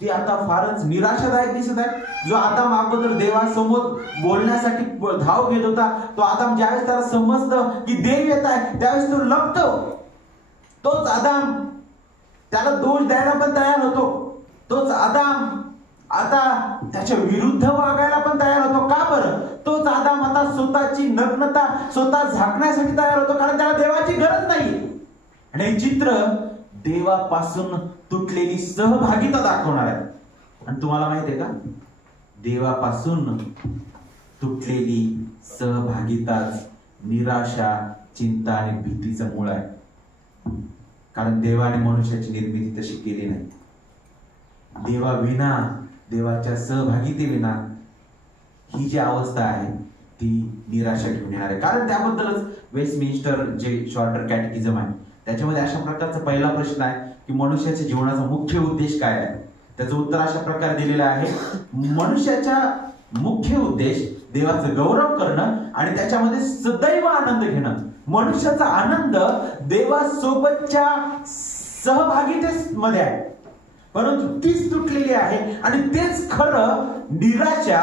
ती आता फारच निराशादायक दिसत आहे. जो आदाम अगोदर देवासमोर बोलण्यासाठी धाव घेत होता, तो आदाम ज्यावेळेस त्याला समजतं की देव येत आहे त्यावेळेस तो लपतो. तोच आदाम त्याला दोष द्यायला पण तयार होतो. तोच आदाम आता त्याच्या विरुद्ध वागायला पण तयार होतो. का बरं? तोच आदाम आता स्वतःची नग्नता स्वतः झाकण्यासाठी तयार होतो, कारण त्याला देवाची गरज नाही. आणि हे चित्र देवापासून तुटलेली सहभागिता दाखवणार आहे. आणि तुम्हाला माहिती आहे का, देवापासून तुटलेली सहभागिताच निराशा, चिंता आणि भीतीचं मूळ आहे. कारण देवाने मनुष्याची निर्मिती तशी केली नाही. देवाविना, देवाच्या सहभागितेविना ही जी अवस्था आहे ती निराशा घेऊन येणार आहे. कारण त्याबद्दलच वेस्टमिन्स्टर जे शॉर्टर कॅटेकिझम आहे त्याच्यामध्ये अशा प्रकारचा पहिला प्रश्न आहे की मनुष्याच्या जीवनाचा मुख्य उद्देश काय आहे. त्याचं उत्तर अशा प्रकारे दिलेलं आहे, मनुष्याचा मुख्य उद्देश देवाचं गौरव करणं आणि त्याच्यामध्ये सदैव आनंद घेणं. मनुष्याचा आनंद देवासोबतच्या सहभागितेमध्ये आहे, परंतु तीच तुटलेली आहे. आणि तेच खरं निराशा,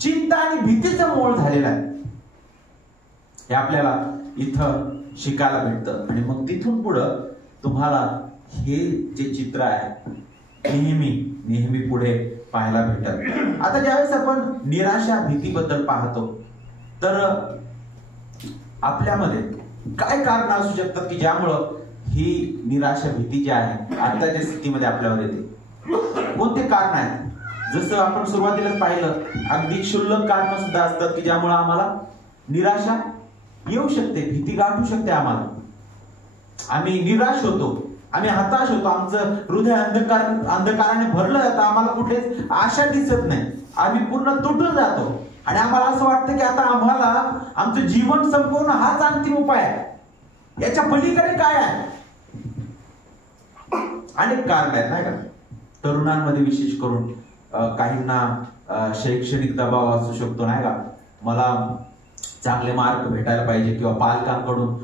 चिंता आणि भीतीचं मूळ झालेलं आहे. हे आपल्याला इथं शिकायला भेटतं. आणि मग तिथून पुढं तुम्हाला हे जे चित्र आहे नेहमी पुढे पाहायला भेटत. आता ज्यावेळेस आपण निराशा, भीतीबद्दल पाहतो तर आपल्यामध्ये काय कारण असू शकतात की ज्यामुळं ही निराशा, भीती जी आहे आताच्या स्थितीमध्ये आपल्यावर येते? कोणते कारण आहेत? जसं आपण सुरुवातीलाच पाहिलं, अगदी क्षुल्लक कारण सुद्धा असतात की ज्यामुळे आम्हाला निराशा येऊ शकते, भीती गाठू शकते आम्हाला. आम्ही निराश होतो, आम्ही हताश होतो, आमचं हृदय अंधकाराने भरलं जातं, आम्हाला कुठेच आशा दिसत नाही, आम्ही पूर्ण तुटून जातो आणि आम्हाला असं वाटतं की आता आम्हाला आमचं जीवन संपवणं हाच अंतिम उपाय आहे. याच्या पलीकडे काय आहे? अनेक कारण आहेत नाही का. तरुणांमध्ये विशेष करून काहींना शैक्षणिक दबाव असू शकतो नाही का. मला चांगले मार्क भेटायला पाहिजे, किंवा पालकांकडून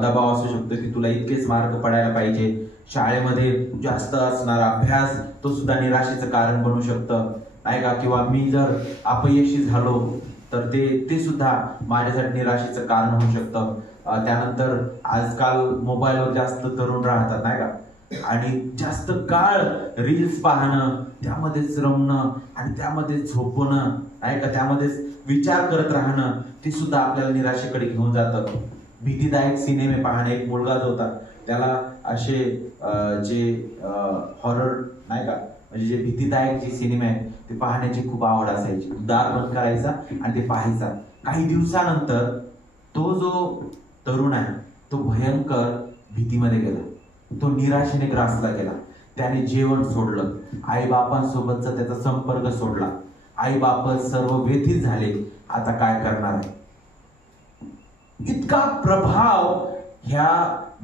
दबाव असू शकतो की तुला इतकेच मार्क पडायला पाहिजे. शाळेमध्ये जास्त असणारा अभ्यास तो सुद्धा निराशेचं कारण बनू शकतं नाही का. किंवा मी जर अपयशी झालो तर ते सुद्धा माझ्यासाठी निराशेचं कारण होऊ शकतं. त्यानंतर आजकाल मोबाईलवर जास्त तरुण राहतात नाही का, आणि जास्त काळ रील्स पाहणं, त्यामध्येच रमणं आणि त्यामध्ये झोपणं नाही का, त्यामध्येच विचार करत राहणं, ते सुद्धा आपल्याला निराशेकडे घेऊन जातं. भीतीदायक सिनेमे पाहणं. एक मुलगा जो होता त्याला असे जे हॉरर नाही का, म्हणजे जे भीतीदायक जे सिनेमे आहेत ते पाहण्याची खूप आवड असायची. दार बंद करायचा आणि ते पाहायचा. काही दिवसानंतर तो जो तरुण आहे तो भयंकर भीतीमध्ये गेला, तो निराशेने ग्रासला गेला. त्याने जेवण सोडलं, आई बापांसोबतचा त्याचा संपर्क सोडला. आई बाप सर्व व्यथित झाले. आता काय करणार आहे. इतका प्रभाव ह्या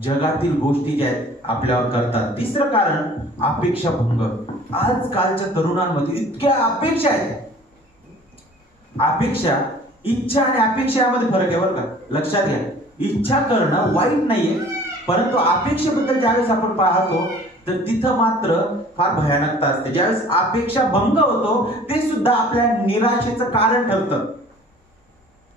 जगातील गोष्टी ज्या आहेत आपल्यावर करतात. तिसरं कारण अपेक्षाभंग. आजकालच्या तरुणांमध्ये इतक्या अपेक्षा आहेत. अपेक्षा, इच्छा आणि अपेक्षा यामध्ये फरक आहे बरं का, लक्षात घ्या. इच्छा करणं वाईट नाहीये, परंतु अपेक्षेबद्दल ज्यावेळेस आपण पाहतो तर तिथं मात्र फार भयानकता असते. ज्यावेळेस अपेक्षा भंग होतो ते सुद्धा आपल्या निराशेचं कारण ठरतं.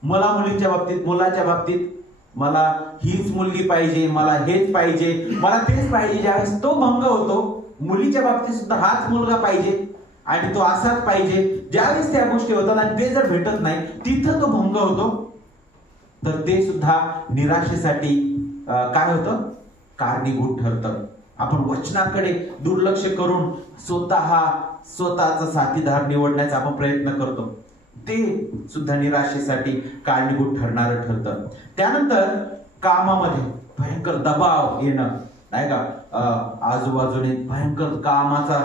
मला मुलींच्या बाबतीत, मुलाच्या बाबतीत मला हीच मुलगी पाहिजे, मला हेच पाहिजे, मला तेच पाहिजे, ज्यावेळेस तो भंग होतो. मुलीच्या बाबतीत सुद्धा हाच मुलगा पाहिजे आणि तो असाच पाहिजे. ज्यावेळेस त्या गोष्टी होतात आणि ते जर भेटत नाही तिथं तो भंग होतो, तर ते सुद्धा निराशेसाठी काय होतं, कारणीभूत ठरतं. आपण वचनाकडे दुर्लक्ष करून स्वतःचा साथीदार निवडण्याचा आपण प्रयत्न करतो, ते सुद्धा निराशेसाठी कारणीभूत ठरणारं ठरतं. त्यानंतर कामामध्ये भयंकर दबाव येणं नाही का, आजूबाजूने भयंकर कामाचा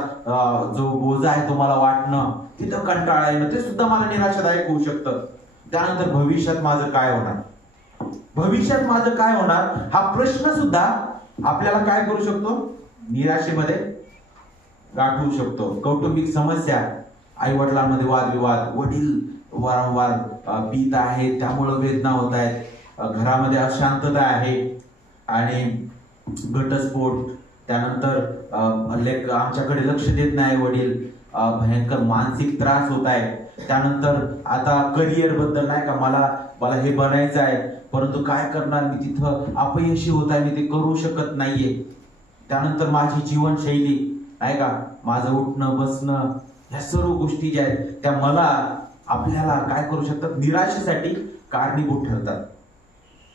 जो बोजा आहे तो मला वाटणं, तिथं कंटाळा येणं, ते सुद्धा मला निराशादायक होऊ शकतं. त्यानंतर भविष्यात माझं काय होणार, भविष्यात माझं काय होणार हा प्रश्न सुद्धा आपल्याला काय करू शकतो, निराशेमध्ये गाठवू शकतो. कौटुंबिक समस्या, आई वडिलांमध्ये वादविवाद, वडील वारंवार पीत आहेत त्यामुळे वेदना होत आहेत, घरामध्ये अशांतता आहे आणि घटस्फोट, त्यानंतर आमच्याकडे लक्ष देत नाही वडील, भयंकर मानसिक त्रास होत आहे. त्यानंतर आता करिअर बद्दल नाही का, मला हे बनायचं आहे परंतु काय करणार, मी तिथं अपयशी होत आहे, मी ते करू शकत नाहीये. त्यानंतर माझी जीवनशैली नाही का, माझं उठणं बसणं, ह्या सर्व गोष्टी ज्या आहेत त्या मला आपल्याला काय करू शकतात, निराशेसाठी कारणीभूत ठरतात.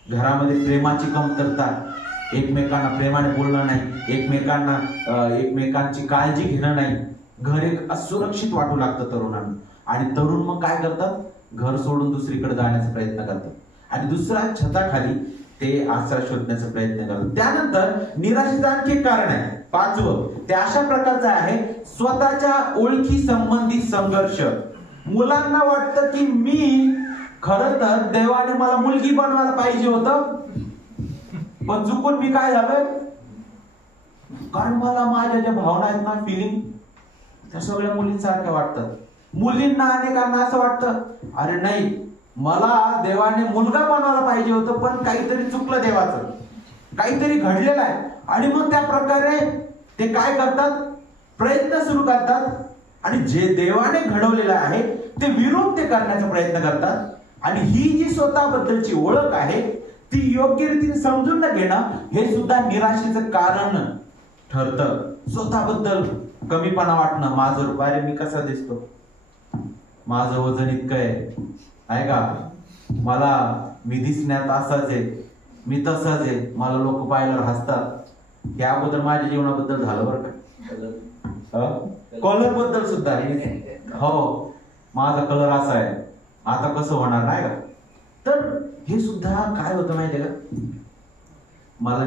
घरामध्ये प्रेमाची कमतरता, एकमेकांना प्रेमाने बोलणं नाही, एकमेकांची काळजी घेणं नाही, घर एक असुरक्षित वाटू लागतं तरुणांना. आणि तरुण मग काय करतात, घर सोडून दुसरीकडे जाण्याचा प्रयत्न करतात आणि दुसऱ्या छताखाली ते आश्रय शोधण्याचा प्रयत्न करतात. त्यानंतर निराशेचं आणखी एक कारण आहे, 5वं, ते अशा प्रकारचं आहे, स्वतःच्या ओळखी संबंधित संघर्ष. मुलांना वाटतं की मी खरं तर देवाने मला मुलगी बनवायला पाहिजे होतं, पण चुकून मी काय झालोय, कारण मला माझ्या ज्या भावना आहेत ना, फिलिंग, त्या सगळ्या मुलींसारख्या वाटतात. मुलींना अनेकांना असं वाटतं, अरे नाही, मला देवाने मुलगा बनवायला पाहिजे होतं पण काहीतरी चुकलं, देवाचं काहीतरी घडलेलं आहे. आणि मग त्या प्रकारे ते काय करतात, प्रयत्न सुरू करतात आणि जे देवाने घडवलेलं आहे ते विरोध ते करण्याचा प्रयत्न करतात. आणि ही जी स्वतःबद्दलची ओळख आहे ती योग्य रीतीने समजून न घेणं हे सुद्धा निराशेचं कारण ठरतं. स्वतःबद्दल कमीपणा वाटणं, माझं अरे मी कसा दिसतो, माझं वजन इतकं आहे का, मी दिसण्यात असाच आहे, मी तसाच आहे, मला लोक पाहिल्यावर हसतात. या अगोदर माझ्या जीवनाबद्दल झालं बरं का, कलर बद्दल सुद्धा, हो माझा कलर असा आहे, आता कसं होणार नाही का. तर हे सुद्धा काय होतं माहितीये का, मला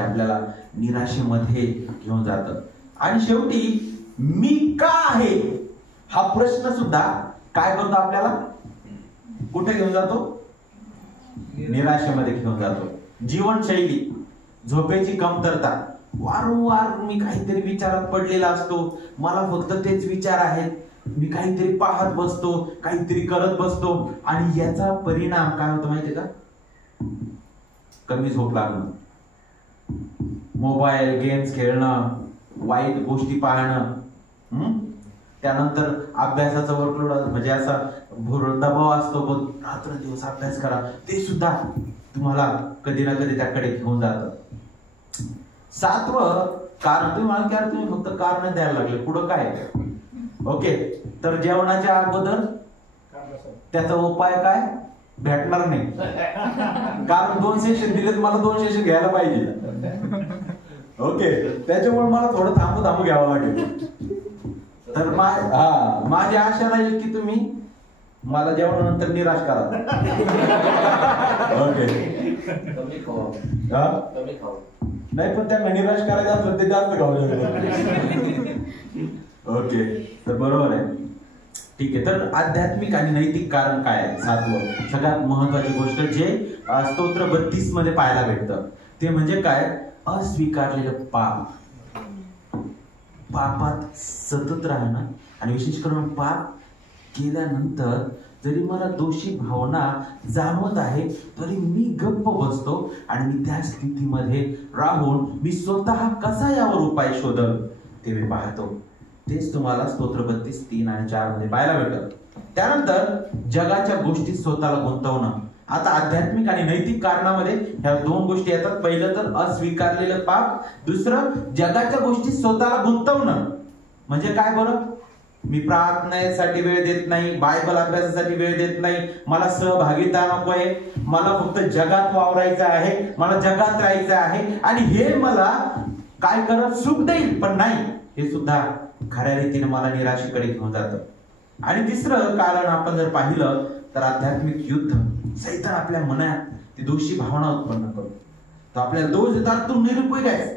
आपल्याला निराशेमध्ये घेऊन जातं. आणि शेवटी मी का आहे हा प्रश्न सुद्धा काय करतो, आपल्याला कुठे घेऊन जातो, निराशेमध्ये घेऊन जातो. जीवनशैली, झोपेची कमतरता, वारंवार मी काहीतरी विचारात पडलेला असतो, मला फक्त तेच विचार आहेत, मी काहीतरी पाहत बसतो, काहीतरी करत बसतो, आणि याचा परिणाम काय होतो माहितीये का? कमी झोप लागणं, मोबाईल गेम्स खेळणं, वाईट गोष्टी पाहणं, त्यानंतर अभ्यासाचा वर्कलोड, म्हणजे असा दबाव असतो, रात्र दिवस अभ्यास करा, ते सुद्धा तुम्हाला कधी ना कधी त्याकडे घेऊन जातं. 7वं कारण, तुम्ही मला की तुम्ही फक्त कारण द्यायला लागले, पुढं काय? ओके, तर जेवणाच्या अगोदर त्याचा उपाय काय? भेटणार नाही, कारण 2 सेशन दिलेत, मला 2 सेशन घ्यायला पाहिजे. ओके, त्याच्यामुळे मला थोडं थांबू घ्यावं लागेल. तर माझी आशा राहील की तुम्ही मला जेवणानंतर निराश करा. ओके, नाही पण त्यांना निराश करायचं असलं ते जास्त खाऊ शकतात. ओके, तर बरोबर आहे, ठीक आहे. तर आध्यात्मिक आणि नैतिक कारण काय आहे? 7वं सगळ्यात महत्वाची गोष्ट जे स्तोत्र 32 मध्ये पाहायला भेटतं ते म्हणजे काय? अस्वीकारलेलं पाप. पापात सतत राहणं, आणि विशेष करून पाप केल्यानंतर जरी मला दोषी भावना जाणवत आहे तरी मी गप्प बसतो, आणि मी त्या स्थितीमध्ये राहून मी स्वतः कसा यावर उपाय शोधल ते मी पाहतो. तेच तुम्हाला स्तोत्र 32, 3 आणि 4 मध्ये पाहायला भेटत. त्यानंतर जगाच्या गोष्टीत स्वतःला गुंतवणं. आता आध्यात्मिक आणि नैतिक कारणामध्ये ह्या 2 गोष्टी येतात. पहिलं तर अस्वीकारलेलं पाप, दुसरं जगाच्या गोष्टीत स्वतःला गुंतवणं. म्हणजे काय बरं? मी प्रार्थनेसाठी वेळ देत नाही, बायबल अभ्यासासाठी वेळ देत नाही, मला सहभागिता नकोय, मला फक्त जगात वावरायचं आहे, मला जगात राहायचं आहे, आणि हे मला काय करत? सुख देईल, पण नाही, हे सुद्धा खऱ्या रीतीने मला निराशेकडे घेऊन जातं. आणि तिसरं कारण आपण जर पाहिलं तर आध्यात्मिक युद्ध. सैतान आपल्या मनात ती दोषी भावना उत्पन्न करतो, तो आपल्याला दोष देतात, तू निरुपयोग आहेस,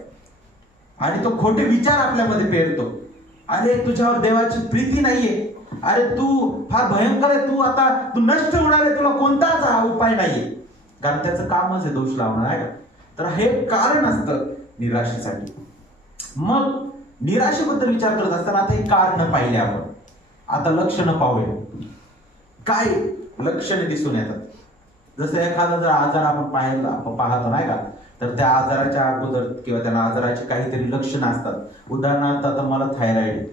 आणि तो खोटे विचार आपल्यामध्ये पेरतो. अरे तुझ्यावर देवाची प्रीती नाहीये, अरे तू फार भयंकर आहे, तू नष्ट होणार आहे, तुला कोणताच उपाय नाहीये, कारण त्याचं कामच आहे दोष लावणं, आहे का? तर हे कारण असतं निराशेसाठी. मग निराशेबद्दल विचार करत असताना आता हे कारण पाहिले आपण. आता लक्षणं पाहूया. काय लक्षणे दिसून येतात? जसं एखादा जर आजार आपण पाहतो नाही का, तर त्या आजाराच्या अगोदर किंवा त्या आजाराची काहीतरी लक्षणं असतात. उदाहरणार्थ आता मला थायरॉइड,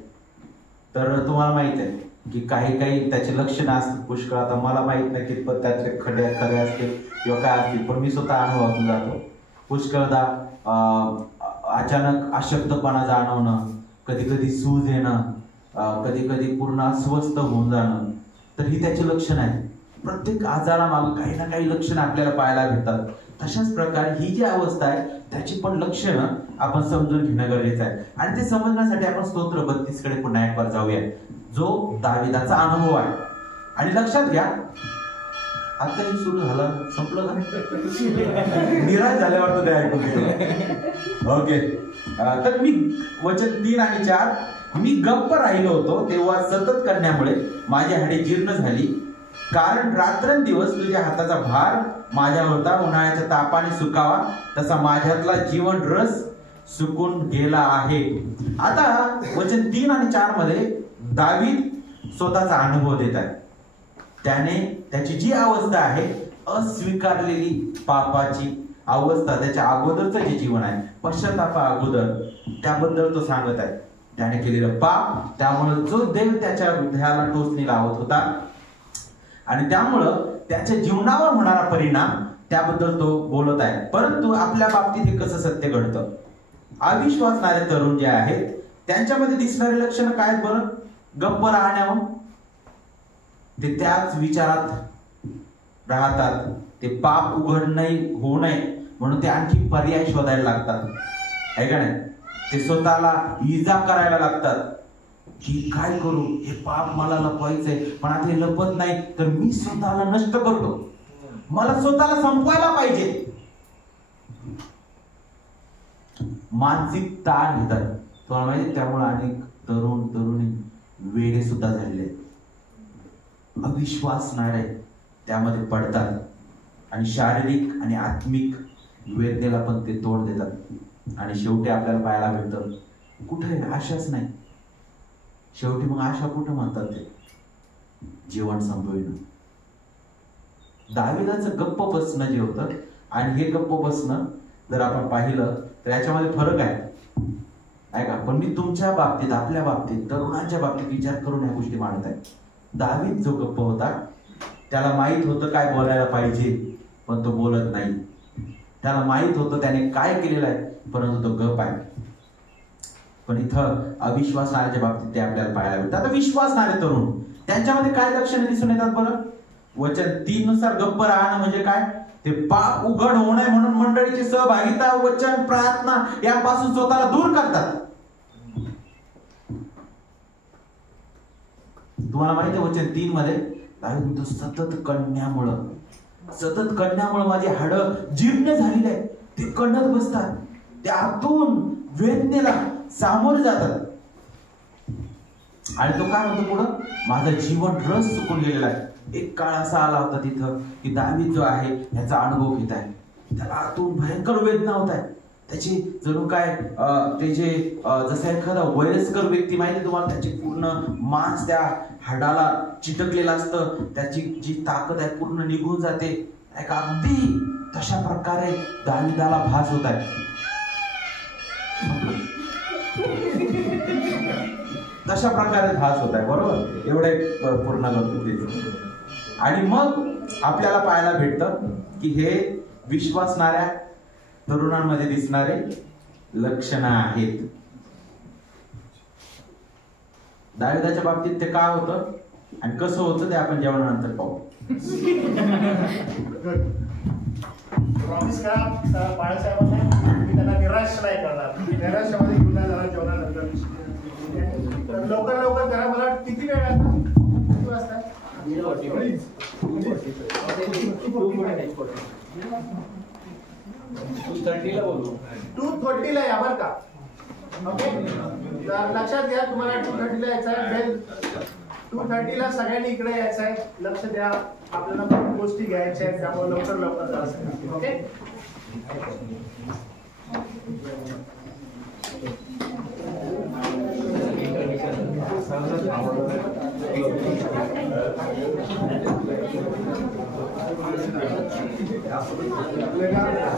तर तुम्हाला माहित आहे की काही त्याची लक्षणं असतात पुष्कळ. आता मला माहित नाही की त्याचे खरे असतील किंवा काय असतील, पण मी स्वतः अनुभवातून जातो. पुष्कळदा अचानक अशक्तपणा जाणवणं, कधी सूज येणं, कधी पूर्ण अस्वस्थ होऊन जाणं, तर ही त्याची लक्षणं आहेत. प्रत्येक आजारामागे काही ना काही लक्षणं आपल्याला पाहायला भेटतात. तशाच प्रकारे ही जी अवस्था आहे त्याची पण लक्षणं आपण समजून घेणं गरजेचं आहे. आणि ते समजण्यासाठी आपण स्तोत्र 32 कडे पुन्हा एक बार जाऊया, जो दाविदाचा अनुभव आहे. आणि लक्षात घ्या, आता हे सुरू झालं, संपलं का? निराश झाल्यावर ते ऐकून. ओके, तर मी वचन 3 आणि 4, मी गप्प राहिलो होतो तेव्हा सतत करण्यामुळे माझी हाडे जीर्ण झाली, कारण रात्रंदिवस तुझ्या हाताचा भार माझ्यावर होता. उन्हाळ्याच्या तापाने सुकावा तसा माझ्यातला जीवन रस सुकून गेला आहे. आता वचन 3 आणि 4 मध्ये दावीद स्वतःचा अनुभव देत आहे. त्याने त्याची जी अवस्था आहे, अस्वीकारलेली पापाची अवस्था, त्याच्या अगोदरचं जे जीवन आहे, पश्चातापा अगोदर, त्याबद्दल तो सांगत आहे. त्याने केलेलं पाप, त्यामुळे जो देव त्याच्या हृदयाला टोचणी लावत होता, आणि त्यामुळं त्याच्या जीवनावर होणारा परिणाम, त्याबद्दल तो बोलत आहे. परंतु आपल्या बाबतीत हे कसं सत्य घडतं? अविश्वासणारे तरुण जे आहेत त्यांच्यामध्ये दिसणारे लक्षणं काय आहेत बरं? गप्प राहण्यावर ते त्याच विचारात राहतात. ते पाप उघड होऊ नये म्हणून ते आणखी पर्याय शोधायला लागतात, आहे का नाही? ते स्वतःला इजा करायला लागतात की काय करू, हे पाप मला लपवायचंय, पण आता हे लपत नाही तर मी स्वतःला नष्ट करतो, मला स्वतःला संपवायला पाहिजे. मानसिक ताण घेतात, तुम्हाला माहिती. त्यामुळे अनेक तरुणी वेडे सुद्धा झालेले आहेत. अविश्वास नारे त्यामध्ये पडतात, आणि शारीरिक आणि आत्मिक वेदनेला पण ते तोंड देतात आणि शेवटी आपल्याला पाहायला भेटतं कुठे आशाच नाही. शेवटी मग आशा कुठं म्हणतात ते जीवन संपविणं. दाविदाचं गप्प बसणं जे होतं आणि हे गप्प बसणं जर आपण पाहिलं तर याच्यामध्ये फरक आहे का. पण मी तुमच्या बाबतीत, आपल्या बाबतीत, तरुणांच्या बाबतीत विचार करून या गोष्टी मांडत आहे. दावीद जो गप्प होता त्याला माहित होतं काय बोलायला पाहिजे पण तो बोलत नाही. त्याला माहित होतं त्याने काय केलेलं आहे परंतु तो गप आहे. पण इथं अविश्वासणाऱ्याच्या बाबतीत ते आपल्याला पाहायला भेटतात. आता विश्वासणारे तरुण त्यांच्यामध्ये काय लक्षणे दिसून येतात बरं. वचन 3 नुसार गप्प राहणं म्हणजे काय, ते पाप उघड होऊ नये म्हणून मंडळीची सहभागिता, वचन, प्रार्थना यापासून स्वतःला दूर करतात. तुम्हाला माहिती आहे वचन 3 मध्ये दावीद म्हणतो सतत कणण्यामुळं माझी हाडं जीर्ण झालेली आहे. ते कणत बसतात, ते आतून वेदनेला सामोरे जातात. आणि तो काय म्हणतो पुढं, माझं जीवन रस चुकून गेलेला आहे. एक काळ असा आला होता तिथं की दावीद जो आहे याचा अनुभव घेत आहे. त्याला आतून भयंकर वेदना होत आहे. त्याची जणू काय ते जे जसं एखादा वयस्कर व्यक्ती माहिती तुम्हाला, त्याची पूर्ण मांस त्या हाडाला चिटकलेलं असतं, त्याची जी ताकद आहे पूर्ण निघून जाते. एक अगदी तशा प्रकारे दाविदाला भास होत आहे. तशा प्रकारे भास होत आहे, बरोबर. एवढे पूर्ण गमतीचे. आणि मग आपल्याला पाहायला भेटतं की हे विश्वासणाऱ्या तरुणांमध्ये दिसणारे लक्षणं आहेत. दाविदाच्या बाबतीत ते काय होतं आणि कसं होतं ते आपण जेवणानंतर पाहू. प्रॉमिस करा बाळासाहेबांना, मी त्यांना निराश नाही करणार. निराशामध्ये घेऊन नाही जाणार जेवणानंतर. लवकर करा. मला किती वेळ लागला, किती वाजता? 2:30 ला या बरं का. ओके, लक्षात घ्या तुम्हाला 2:30 ला यायचं आहे. 2:30 ला सगळ्यांनी इकडे यायचं आहे. लक्ष द्या, आपल्याला खूप गोष्टी घ्यायच्या आहेत, त्यामुळे लवकर जायचं. ओके.